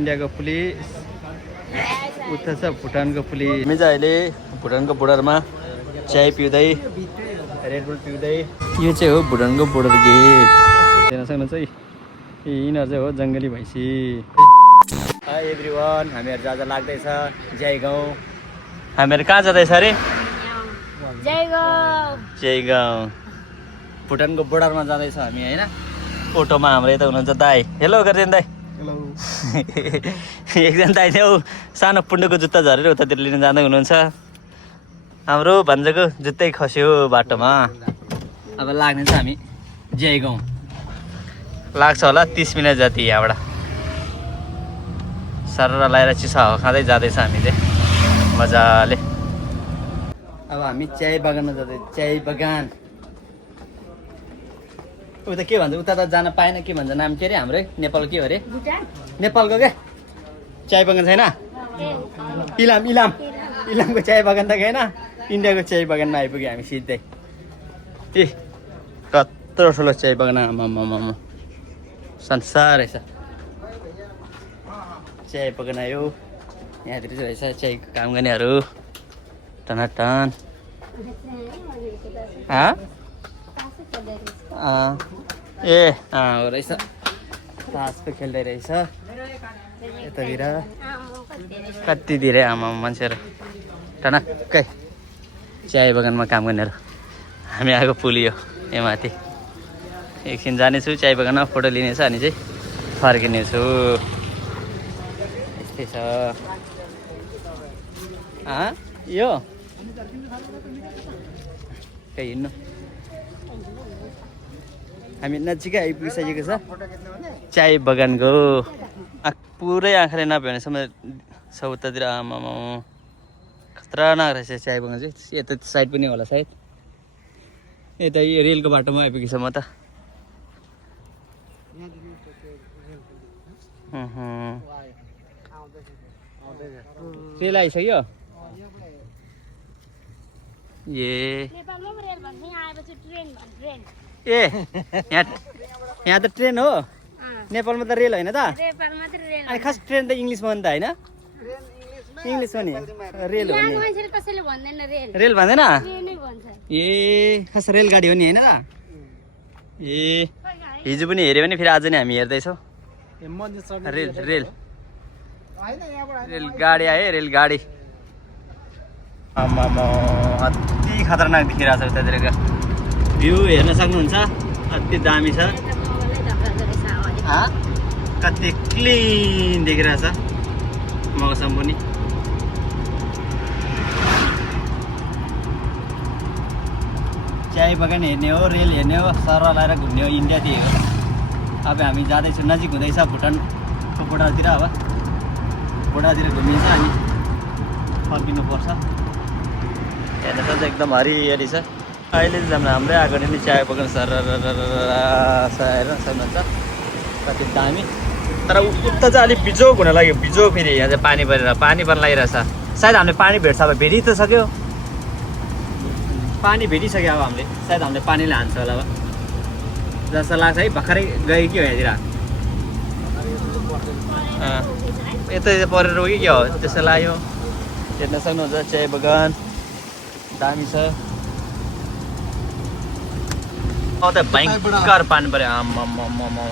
इन्डियाको पुलिस उता छ भुटानको पुलिस। हामी चाहिँ अहिले भुटानको बोर्डरमा चाय पिउँदै रेडबुल पिउँदै। यो चाहिँ हो भुटानको बोर्डर गेट। हेर्न सक्नुहुन्छ है, यिनीहरू चाहिँ हो जङ्गली भैँसी। हाई एभ्रिवान, हामीहरू जाँदा लाग्दैछ जयगाउँ। हामीहरू कहाँ जाँदैछ अरे? जयगाउँ भुटानको बोर्डरमा जाँदैछ हामी होइन। अटोमा हाम्रो यता हुनुहुन्छ दाई। हेलो गरिदिनु दाई। एकजना दाइ थियो सानो पुण्डको जुत्ता झरेर उतातिर लिन जाँदै हुनुहुन्छ। हाम्रो भान्जाको जुत्तै खस्यो बाटोमा। अब लाग्ने छ हामी जयगाउँ। लाग्छ होला 30 मिनट जति यहाँबाट। सरर लगाएर चिसा हावा खाँदै जाँदैछ हामी चाहिँ मजाले। अब हामी चाय बगानमा जाँदै। चाय बगान उता के भन्छ, उता त जान पाएन। के भन्छ नाम के अरे हाम्रै नेपाल के अरे? नेपालको क्या चाय बगान छैन? इलाम इलाम इलामको चाय बगान त गएन, इन्डियाको चाय बगानमा आइपुग्यो हामी सिधै। ए कत्रो ठुलो चाय बगान, आमामामा संसार रहेछ। चाय बगान आयो यहाँतिर चाहिँ रहेछ चायको काम गर्नेहरू टनाटन। ए हो रहेछ, तास पो खेल्दै रहेछ यतातिर। कति धेरै आमा मान्छेहरू टनक्कै चाय बगानमा काम गर्नेहरू। हामी आएको पुलियो यहाँ माथि। एकछिन जानेछु चाय बगानमा फोटो लिनेछ अनि चाहिँ फर्किनेछु। यस्तै छ। यो कहीँ हिँड्नु हामी नजिकै आइपुगिसकेको छ चाय बगानको। पुरै आँखाले नभ्यो भनेसम्म छ उतातिर। आमामा खतरनाक रहेछ चाय बगान चाहिँ। यता साइड पनि होला सायद। यता यो रेलको बाटोमा आइपुगेछ म त। रेल आइसक्यो। ए यहाँ त ट्रेन हो, नेपालमा त रेल होइन त? अनि खास ट्रेन त इङ्ग्लिसमा हो नि त होइन? इङ्ग्लिसमा नि रेल हो नि। रेल भन्दैन? ए खास रेलगाडी हो नि होइन त? ए हिजो पनि हेऱ्यो भने फेरि आज नै हामी हेर्दैछौँ रेल रेल रेलगाडी आयो। रेलगाडी आमामा अति खतरनाक देखिरहेको छ उतातिरको भ्यू हेर्न सक्नुहुन्छ। अति दामी छ, कति क्लिन देखिरहेछ मौसम पनि। चाय बगान हेर्ने हो, रेल हेर्ने हो, सर लगाएर घुम्ने हो, इन्डिया त्यही हो। अब हामी जाँदैछौँ, नजिक हुँदैछ भुटानको बोर्डरतिर। अब बोर्डरतिर घुमिन्छ अनि फर्किनुपर्छ। हेर्न सक्छ एकदम हरियाली छ। अहिले चाहिँ हाम्रै आएको नि चाय बगान सर हेर्न सक्नुहुन्छ कति दामी। तर उता चाहिँ अलिक बिजोग हुन लाग्यो, बिजोग। फेरि यहाँ चाहिँ पानी परेर पानी पर्न लागिरहेछ। सायद हामीले पानी भेट्छ, अब भेटि त सक्यो, पानी भेटिसक्यो। अब हामीले सायद हामीले पानीले हान्छ होला अब जस्तो लाग्छ है। भर्खरै गयो कि हो यहाँतिर, यता परेर हो कि के हो त्यस्तो लाग्यो। हेर्न सक्नुहुन्छ चाय बगान दामी छ। त भयङ्कर पानी पऱ्यो, आम्मामा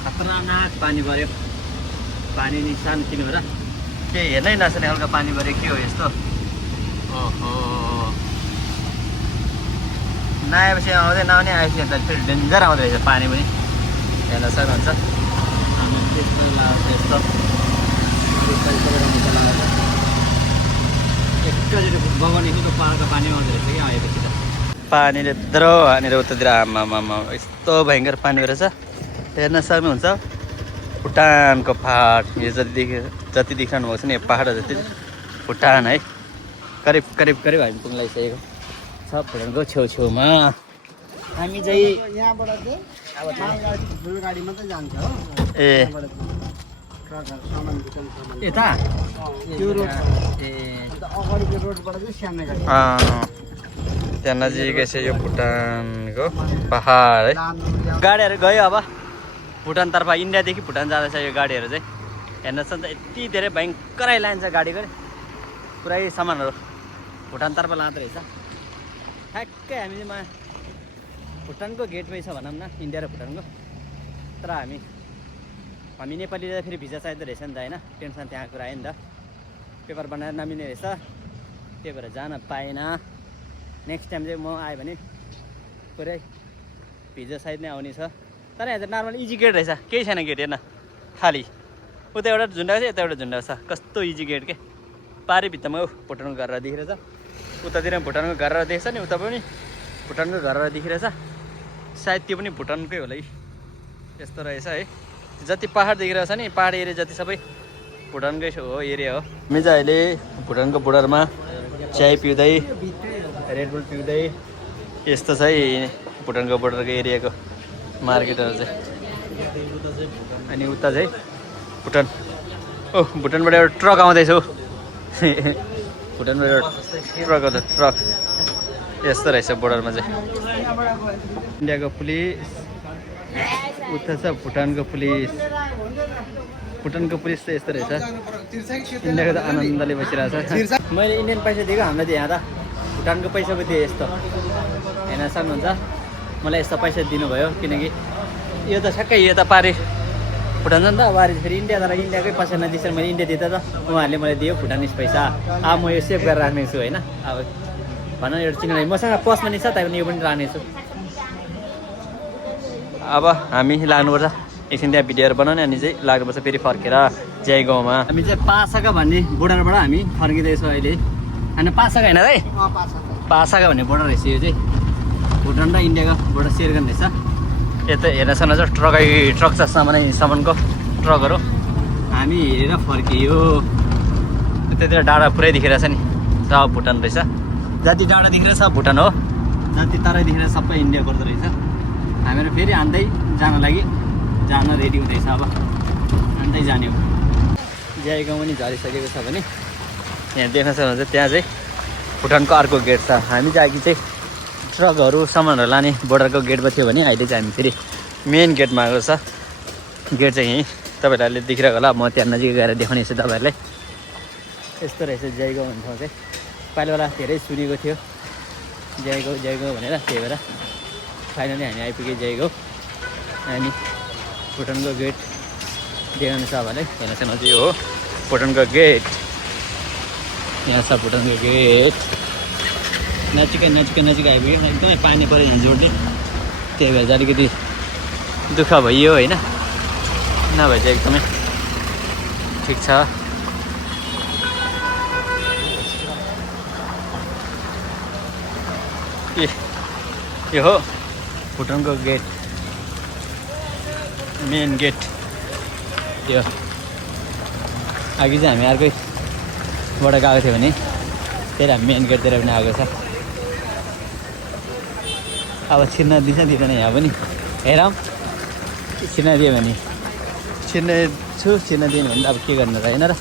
खतरनाक पानी पऱ्यो। पानी नि सानो किन हो र, केही हेर्नै नसक्ने हल्का पानी पऱ्यो। के हो यस्तो? ओहो नआएपछि आउँदै नआउने, आएपछि अन्त फेरि डेन्जर आउँदो रहेछ पानी पनि। हेर्न सक्नुहुन्छ त्यस्तो लाग्छ। यस्तो एकैचोटि बगानेको पाहाडको पानी आउँदो रहेछ कि आएपछि त। पानीले द्रो हानेर उतातिर आमामामा यस्तो भयङ्कर पानी रहेछ। हेर्न सक्नुहुन्छ भुटानको पहाड। यो जति देखिरहनु भएको छ नि यो पहाड जति भुटान है। करिब करिब करिब हामी पुग्न लागिसकेको छ भुटानको छेउछेउमा। हामी चाहिँ यहाँबाट चाहिँ गाडी मात्रै जान्छ हो। ए यता त्यो रोड अगाडिको रोडबाट चाहिँ सानो गाडी। त्यहाँ नजिकै छ यो भुटानको पहाड है। गाडीहरू गयो अब भुटानतर्फ, इन्डियादेखि भुटान जाँदैछ यो गाडीहरू चाहिँ। हेर्नुहोस् त यति धेरै भयङ्करै लान्छ गाडीको पुरै सामानहरू भुटानतर्फ लाँदो रहेछ। ठ्याक्कै हामी भुटानको गेटमै छ भनौँ न, इन्डिया र भुटानको। तर हामी नेपालीले फेरि भिजा चाहिँदो रहेछ नि त होइन, टेन्सन त्यहाँ कुरा आयो नि त। पेपर बनाएर नमिल्ने रहेछ, त्यही भएर जान पाएन। नेक्स्ट टाइम चाहिँ म आएँ भने पुरै भिजा साइड नै आउने छ। तर यहाँ चाहिँ नर्मल इजी गेट रहेछ, केही छैन गेट हेर्न, खाली उता एउटा झुन्डाएको छ यता एउटा झुन्डाएको छ। कस्तो इजी गेट के, पारी भित्तामा भुटानको घर देखिरहेछ, उतातिर भुटानको घर देख्छ नि, उता पनि भुटानको घर देखिरहेछ। सायद त्यो पनि भुटानकै होला है, यस्तो रहेछ है। जति पहाड देखिरहेछ नि, पहाड एरिया जति सबै भुटानकै हो एरिया हो। हामी चाहिँ अहिले भुटानको बोर्डरमा चाय पिउँदै रेडबुल पिउँदै यस्तो छ है भुटानको बोर्डरको एरियाको मार्केटहरू चाहिँ। अनि उता चाहिँ भुटान, भुटानबाट एउटा ट्रक आउँदैछ हौ भुटानबाट एउटा ट्रक आउँछ, ट्रक यस्तो रहेछ बोर्डरमा चाहिँ। इन्डियाको पुलिस उता छ, भुटानको पुलिस चाहिँ यस्तो रहेछ। इन्डियाको त आनन्दले बसिरहेछ। मैले इन्डियन पैसा दिएको, हामीलाई त यहाँ त भुटानको पैसा पो दिएँ। यस्तो हेर्न सक्नुहुन्छ, मलाई यस्तो पैसा दिनुभयो किनकि यो त ठ्याक्कै यो त पारि भुटान जान्छ नि त, वारि फेरि इन्डिया, तर इन्डियाकै पैसा नदिएर मैले इन्डिया दिँदा त उहाँहरूले मलाई दियो भुटानिस पैसा। अब म यो सेभ गरेर राख्नेछु होइन। अब भनौँ एउटा चिनाइ मसँग पसमा नि छ, त्यही पनि यो पनि राख्नेछु। अब हामी लाग्नुपर्छ एकछिन त्यहाँ भिडियोहरू बनाउने, अनि चाहिँ लाग्नुपर्छ फेरि फर्केर जय गाउँमा। हामी चाहिँ पासाका भन्ने बोर्डरबाट हामी फर्किँदैछौँ अहिले। होइन पासाका होइन है, पासाका भन्ने बोर्डर रहेछ यो चाहिँ, भुटान र इन्डियाको बोर्डर सेयर गर्ने रहेछ। यता हेर्न सक्नुहुन्छ ट्रक छ, सामानको ट्रकहरू। हामी हेरेर फर्कियो, त्यतिर डाँडा पुरै देखिरहेछ नि, सब भुटान रहेछ। जति डाँडा देखिरहेछ सब भुटान हो, जति तराई देखिरहेछ सबै इन्डिया गर्दो रहेछ। हामीहरू फेरि हान्दै जान रेडी हुँदैछ, अब हान्दै जाने हो। जय गाउँ पनि झरिसकेको छ भने यहाँ देख्न सक्नुहुन्छ, त्यहाँ चाहिँ भुटानको अर्को गेट छ। हामी चाहिँ अघि चाहिँ ट्रकहरू सामानहरू लाने बोर्डरको गेटमा थियो भने अहिले चाहिँ हामी फेरि मेन गेटमा आएको छ। गेट चाहिँ यहीँ तपाईँहरूले देखिरहेको होला, म त्यहाँ नजिक गएर देखाउनेछु तपाईँहरूलाई। यस्तो रहेछ जय गाउँ भन्ने ठाउँ चाहिँ। पहिला बेला धेरै सुनेको थियो जय गाउँ भनेर, त्यही भएर फाइनली हामी आइपुग्यो जय गाउँ। अनि भुटानको गेट देखाउनु छ भने हेर्न सक्नुहुन्छ, यो हो भुटानको गेट। यहाँ छ भुटानको गेट, नजिकै आइपुग्यो। एकदमै पानी पऱ्यो यहाँ जोडले, त्यही भएर चाहिँ अलिकति दुःख भइयो होइन, नभए चाहिँ एकदमै ठिक छ। यो हो भुटानको गेट, मेन गेट। यो अघि चाहिँ हामी अर्कैबाट गएको थियो भने त्यही हामी मेन गेटतिर पनि आएको छ। अब छिर्न दिन्छ दिँदैन यहाँ पनि हेरौँ, छिर्न दियो भने छिर्न दिएन भने अब के गर्नु र होइन र।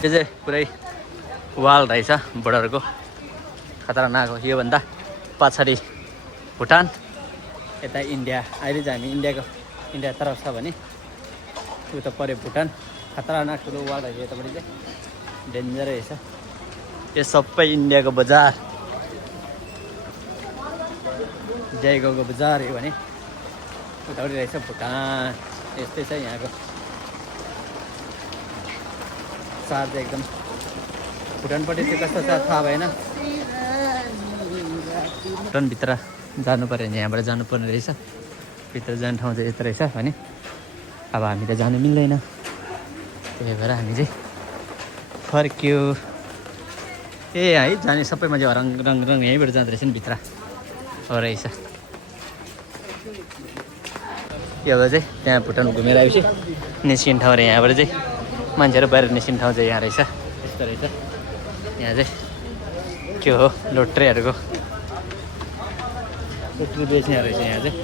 यो चाहिँ पुरै वाल रहेछ बोर्डरको, खतरनाक हो। योभन्दा पछाडि भुटान, यता इन्डिया। अहिले चाहिँ हामी इन्डिया तरफ छ भने उता पऱ्यो भुटान। खतरनाक ठुलो वाल रहेछ यतापट्टि चाहिँ, डेन्जर रहेछ। यो सबै इन्डियाको बजार, जयगाउँको बजार हो भने उतापट्टि रहेछ भुटान। यस्तै छ यहाँको चार चाहिँ एकदम। भुटानपट्टि चाहिँ कस्तो छ थाहा भएन, भुटानभित्र जानु पऱ्यो भने यहाँबाट जानुपर्ने रहेछ। भित्र जाने ठाउँ चाहिँ यस्तो रहेछ भने अब हामी त जानु मिल्दैन, त्यही भएर हामी चाहिँ फर्क्यो। ए है जाने सबैमा चाहिँ रङ यहीँबाट जाँदो रहेछ नि भित्र हो रहेछ। यो भएर चाहिँ त्यहाँ भुटान घुमेर आएपछि निस्किने ठाउँ र यहाँबाट चाहिँ मान्छेहरू बाहिर निस्किने ठाउँ चाहिँ यहाँ रहेछ। यस्तो रहेछ यहाँ चाहिँ के हो, लोट्रेहरूको लोट्री बेच्ने रहेछ यहाँ चाहिँ।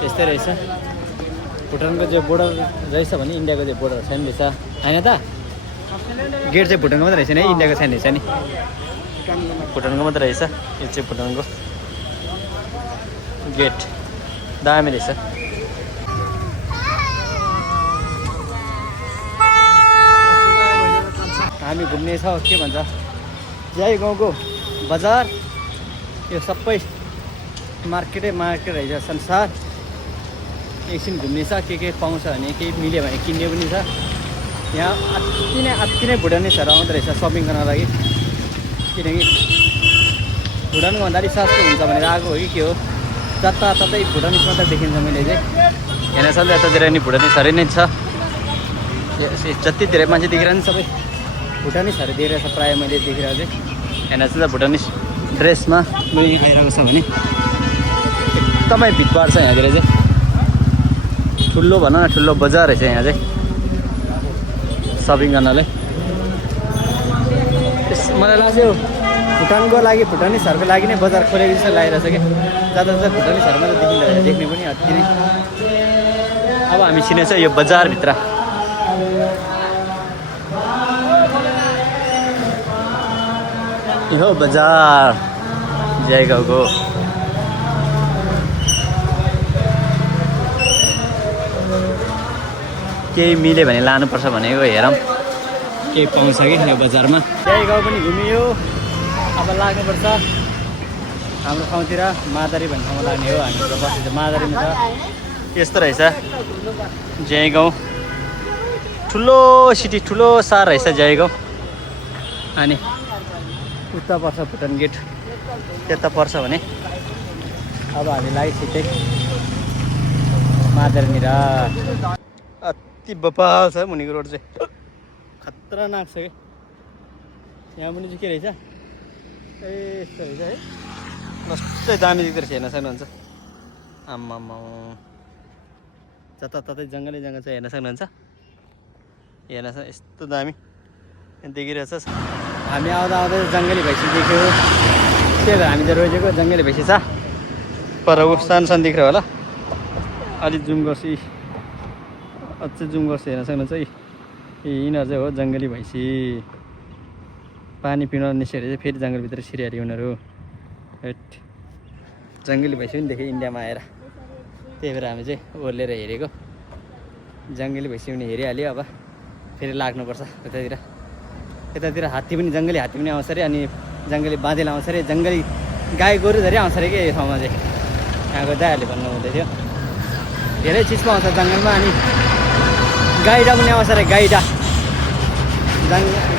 त्यस्तै रहेछ। भुटानको चाहिँ बोर्डर रहेछ भने इन्डियाको चाहिँ बोर्डर छैन रहेछ होइन त। गेट चाहिँ भुटानको मात्रै रहेछ नि, इन्डियाको छैन रहेछ नि, भुटानको मात्रै रहेछ। यो चाहिँ भुटानको गेट, दामी रहेछ। घुम्ने छ के भन्छ जय गाउँको बजार यो सबै मार्केट रहेछ संसार एकछिन घुम्ने छ के पाउँछ भने केही मिल्यो भने किन्ने पनि छ यहाँ अति नै भुटानिसहरू आउँदो रहेछ सपिङ गर्नको लागि किनकि भुटानको भन्दा अलिक सस्तो हुन्छ भनेर आएको हो कि के हो जताततै भुटानिस मात्रै देखिन्छ मैले चाहिँ हेर्न सक्दा यतातिर नि भुटानिसहरू नै छ जति धेरै मान्छे देखेर नि सबै भुटानिसहरू देखिरहेको छ प्रायः मैले देखिरहेको चाहिँ हेर्न सक्दा भुटानिस ड्रेसमा पनि आइरहेको छ भने एकदमै भिडभाड छ यहाँतिर चाहिँ ठुलो भनौँ न ठुलो बजार रहेछ यहाँ चाहिँ सपिङ गर्नलाई मलाई लाग्यो भुटानको लागि भुटानिसहरूको लागि नै बजार खोलेको जस्तो लागिरहेछ क्या जता भुटानिसहरू मात्रै देखिँदो रहेछ देख्ने पनि अति नै अब हामी छिनेछ यो बजारभित्र यो बजार जयगाउँको केही मिल्यो भने लानुपर्छ भनेको हेरौँ केही पाउँछ कि यो बजारमा जयगाउँ पनि घुमियो अब लाग्नुपर्छ हाम्रो ठाउँतिर मादरी भन्ने ठाउँमा लाग्ने हो हामी बस्छ मादरीमा छ यस्तो रहेछ जयगाउँ ठुलो सिटी ठुलो सहर रहेछ जयगाउँ अनि उता पर्छ भुटान गेट त्यता पर्छ भने अब हामी लागि छिट्टै मादरीनिर अति बपाल छ मुनिको रोड चाहिँ खतरनाक छ कि यहाँ पनि चाहिँ के रहेछ ए यस्तो रहेछ है मस्तै दामी देख्दो रहेछ हेर्न सक्नुहुन्छ आम्मामा जताततै जङ्गलै जङ्गल छ हेर्न सक्नुहुन्छ हेर्न सक्छ यस्तो दामी देखिरहेछ हामी आउँदा आउँदै जङ्गली भैँसी देख्यो त्यही भएर हामी त रोजेको जङ्गली भैँसी छ पर ऊ सानो सानो देखिरह्यो होला अलिक जुम गर्छु अझै जुम गर्छु हेर्न सक्नुहुन्छ है यिनीहरू चाहिँ हो जङ्गली भैँसी पानी पिउन निस्केर चाहिँ फेरि जङ्गलभित्र छिरिहाल्यो उनीहरू जङ्गली भैँसी पनि देखेँ इन्डियामा आएर त्यही भएर हामी चाहिँ ओर्लेर हेरेको जङ्गली भैँसी पनि हेरिहाल्यो अब फेरि लाग्नुपर्छ यतातिर हात्ती पनि जङ्गली हात्ती पनि आउँछ अरे अनि जङ्गली बाँधेल आउँछ अरे जङ्गली गाई गोरु धेरै आउँछ अरे कि यो ठाउँमा चाहिँ यहाँको दाइहरूले भन्नु हुँदै थियो धेरै चिज पाउँछ जङ्गलमा अनि गाइडा पनि आउँछ अरे गाइडा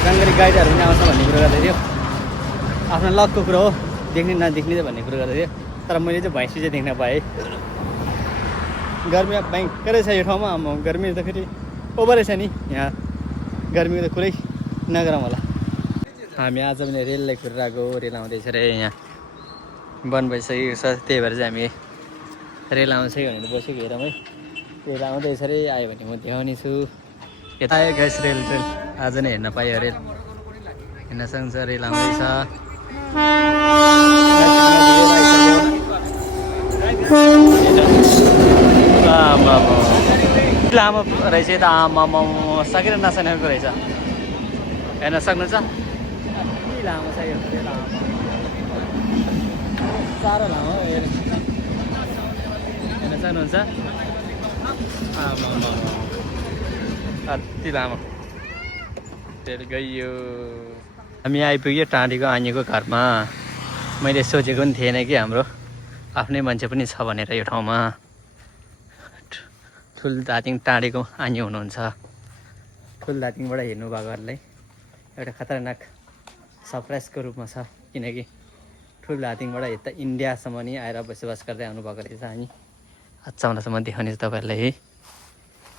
जङ्गली गाइडाहरू पनि आउँछ भन्ने कुरो गर्दै थियो आफ्नो लकको कुरो हो देख्ने नदेख्ने भन्ने कुरो गर्दै थियो तर मैले चाहिँ भैँसी चाहिँ देख्न पाएँ गर्मी भयङ्करै छ यो ठाउँमा गर्मी त फेरि ओभरै छ नि यहाँ गर्मीको त कुरै नगरौँ होला हामी आज पनि रेललाई कुरिरहेको रेल आउँदैछ रे यहाँ बन्द भइसकेको छ त्यही भएर चाहिँ हामी रेल आउँछ कि भनेर बसेको हेरौँ है रेल आउँदैछ रे आयो भने म देखाउने छु यता आयो ग्यास रेल आज नै हेर्न पायो रेल हेर्न सक्छ रेल आउँदैछ लामो रहेछ त आमामा सकेर नसकेको रहेछ हेर्न सक्नुहुन्छ कति लामो छ यो साह्रो लामो हेर्न सक्नुहुन्छ आमामा कति लामो रेल गइयो हामी आइपुग्यो टाढीको आनीको घरमा मैले सोचेको पनि थिएन कि हाम्रो आफ्नै मान्छे पनि छ भनेर यो ठाउँमा ठुलधादिङ टाढीको आनी हुनुहुन्छ ठुलधादिङबाट हेर्नु भएकोहरूलाई एउटा खतरनाक सरप्राइजको रूपमा छ किनकि ठुलधादिङबाट यता इन्डियासम्म नि आएर बसोबास गर्दै आउनुभएको रहेछ अनि अचम्मसम्म देखाउने छ तपाईँहरूलाई है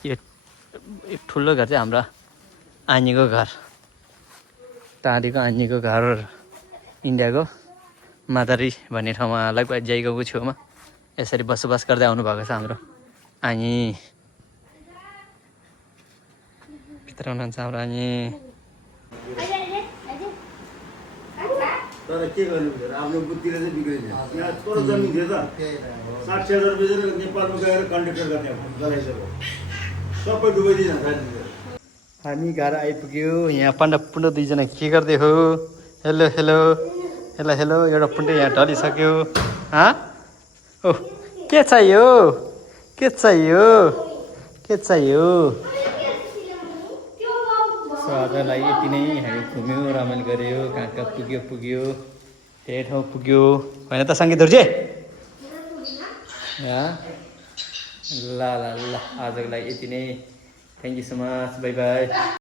यो ठुलो घर चाहिँ हाम्रो आनीको घर टाढीको आनीको घर इन्डियाको मादरी भन्ने ठाउँमा लगभग जयगाउँको छेउमा यसरी बसोबास गर्दै आउनुभएको छ हाम्रो आनी भित्र हुनुहुन्छ हाम्रो आनी तर के गर्नु आफ्नो बुद्धिले चाहिँ बिग्रिन्छ यहाँ थोरै जमिन थियो त 60,000 रुपियाँ नेपालमा गएर कन्ट्र्याक्टर गर्ने गराइसक्यो सबै डुबाइदिन्छ हामी घर आइपुग्यो यहाँ पाण्डा पुण्ड दुईजना के गर्दै हो हेलो हेलो हेलो हेलो एउटा पुण्ड यहाँ ढलिसक्यो ओ के चाहियो के चाहियो के चाहियो सो आजलाई यति नै हामी घुम्यौँ रमाइलो गऱ्यो कहाँ कहाँ पुग्यो धेरै ठाउँ पुग्यो होइन त सङ्गीत धुर्जे ल ल ल आजको लागि यति नै thank you so much by by